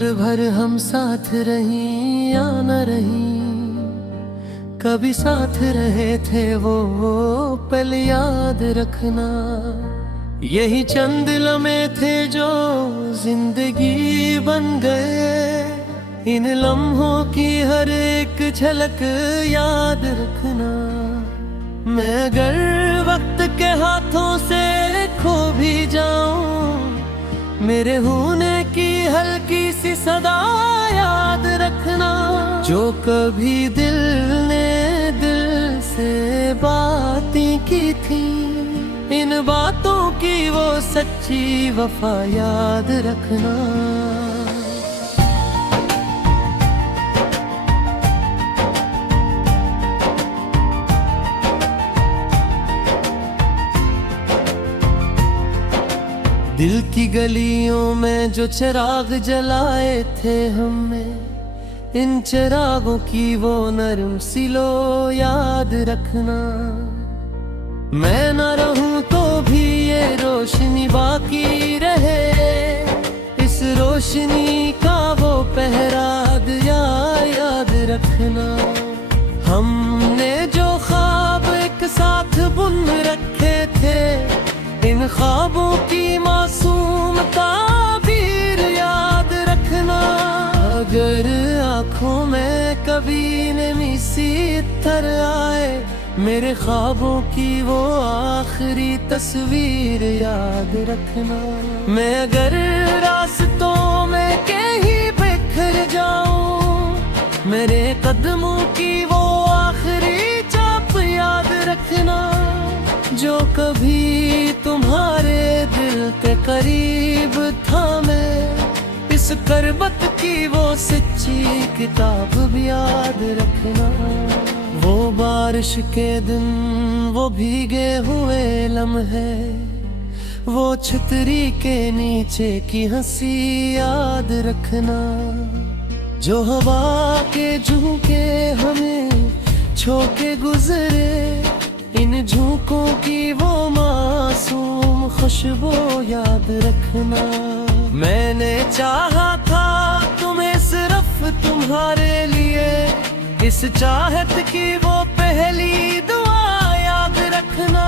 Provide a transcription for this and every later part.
उम्र भर हम साथ रही या न रही, कभी साथ रहे थे वो पल याद रखना। यही चंद लम्हे थे जो जिंदगी बन गए, इन लम्हों की हर एक झलक याद रखना। मैं अगर वक्त के हाथों से खो भी जाऊं, मेरे होने की हल्की सी सदा याद रखना। जो कभी दिल ने दिल से बातें की थी, इन बातों की वो सच्ची वफा याद रखना। दिल की गलियों में जो चिराग जलाए थे हमने, इन चिरागों की वो नरम सी लो याद रखना। मैं न रहूं तो भी ये रोशनी बाकी रहे, इस रोशनी का वो पहरा दिया याद रखना। हमने जो ख्वाब एक साथ बुन रखे थे, इन ख्वाबों की मासूम ताबीर याद रखना। अगर आँखों में कभी नमी सी तर आए, मेरे ख्वाबों की वो आखिरी तस्वीर याद रखना। मैं अगर रास्तों में कहीं बिखर जाऊं, मेरे कदमों की वो आखिरी चाप याद रखना। जो कभी तुम्हारे दिल के करीब था, मैं इस करबत की वो सच्ची किताब भी याद रखना। वो बारिश के दिन, वो भीगे हुए लम्हे, वो छतरी के नीचे की हंसी याद रखना। जो हवा के झोंके हमें छोके गुजरे, इन झोंकों की वो मासूम खुशबू याद रखना। मैंने चाहा था तुम्हें सिर्फ तुम्हारे लिए, इस चाहत की वो पहली दुआ याद रखना।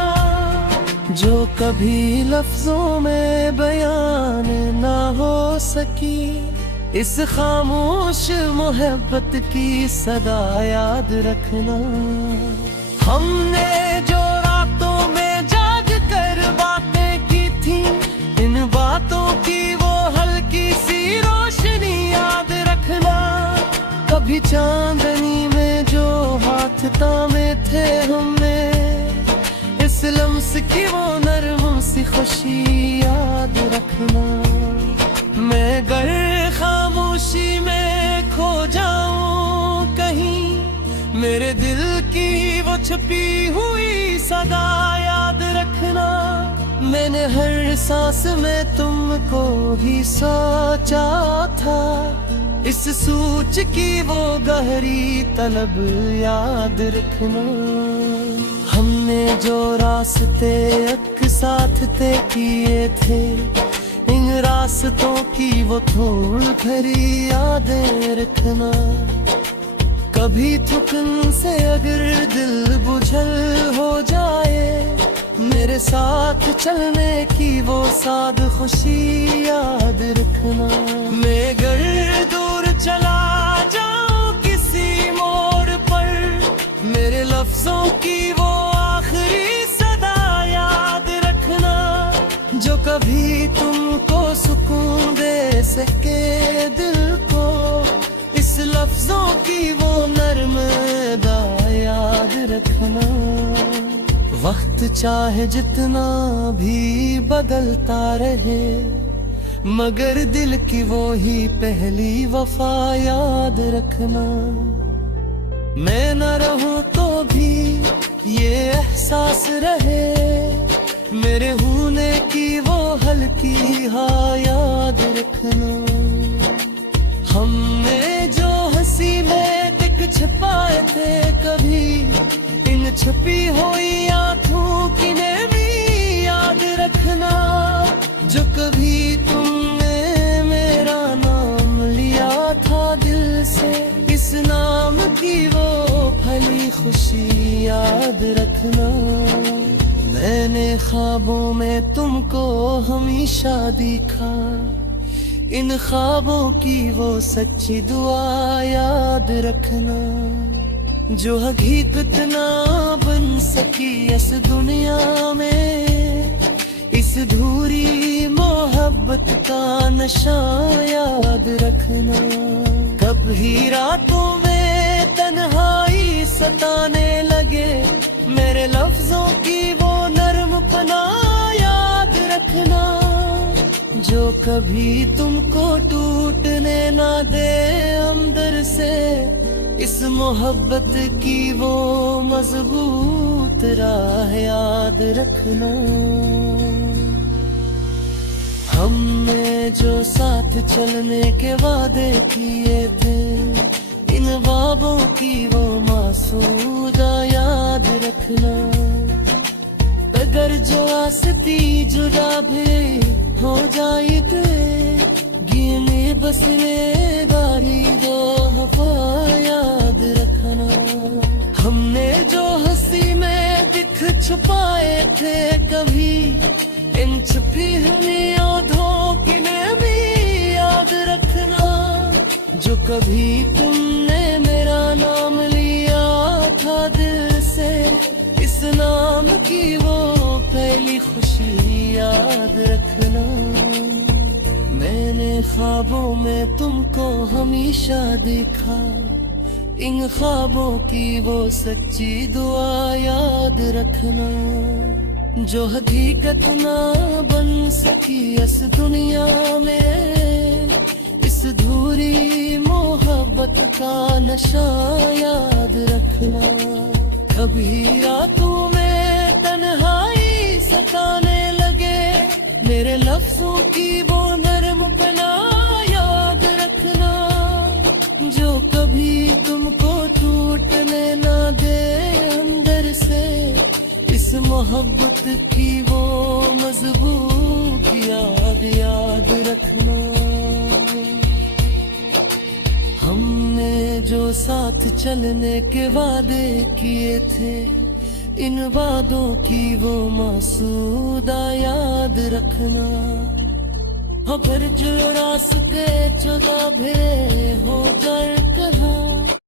जो कभी लफ्जों में बयान ना हो सकी, इस खामोश मोहब्बत की सदा याद रखना। हमने जो रातों में जाग कर बातें की थी, इन बातों की वो हल्की सी रोशनी याद रखना। कभी चांदनी में जो हाथ थामे थे हमने, इस लम्स की वो नरम सी खुशी याद रखना। मैं गर खामोशी में खो जाऊं कहीं, मेरे दिल की वो छुपी हुई सदा याद रखना। मैंने हर सांस में तुमको ही सोचा था, इस सोच की वो गहरी तलब याद रखना। हमने जो रास्ते एक साथ तय किए थे, इन रास्तों की वो थोड़ी भरी यादें रखना। कभी थकन से अगर दिल बुझल हो जाए, मेरे साथ चलने की वो साद खुशी याद रखना। मैं अगर दूर चला जाऊं किसी मोड़ पर, मेरे लफ्जों की वो आखिरी सदा याद रखना। जो कभी तुमको सुकून दे सके दिल को, इस लफ्जों की वो नर्म अदा याद रखना। वक्त चाहे जितना भी बदलता रहे, मगर दिल की वो ही पहली वफा याद रखना। मैं न रहूं तो भी ये एहसास रहे, मेरे होने की वो हल्की हाँ याद रखना। हमने जो हंसी में दिख छुपाए थे कभी, इन छुपी हुई आँखों की नेमी याद रखना। जो कभी तुमने मेरा नाम लिया खुशी याद रखना। मैंने ख्वाबों में तुमको हमेशा देखा, इन ख्वाबों की वो सच्ची दुआ याद रखना। जो हकीकत ना बन सकी इस दुनिया में, इस धूरी मोहब्बत का नशा याद रखना। कभी रातों में तन्हाई सताने लगे, मेरे लफ्जों की वो नरम पनाह याद रखना। जो कभी तुमको टूटने ना दे अंदर से, इस मोहब्बत की वो मजबूत राह याद रखना। हमने जो साथ चलने के वादे किए थे, इन ख्वाबों की वो मासूदा याद रखना। अगर जो आसती जुदा भी हो जाए थे, गिने बसने बारी दो हवा याद रखना। हमने जो हंसी में दिख छुपाए थे कभी, इन छुपी हुई ओठों की भी याद रखना। जो कभी तुमने मेरा नाम लिया था दिल से, इस नाम की वो पहली खुशी याद रखना। मैंने ख्वाबों में तुमको हमेशा देखा, इन ख्वाबों की वो सच्ची दुआ याद रखना। जो हकीकत ना बन सकी इस दुनिया में, इस धूरी मोहब्बत का नशा याद रखना। कभी रातों में तन्हाई सताने लगे, मेरे लफ्जों की वो नरम पनाह याद रखना। जो कभी तुमको टूटने ना दे अंदर से, इस मोहब्बत की वो मजबूत याद रखना। हमने जो साथ चलने के वादे किए थे, इन वादों की वो मासूदा याद रखना। अगर जो रास्ते जुदा भी हो जाए कहाँ,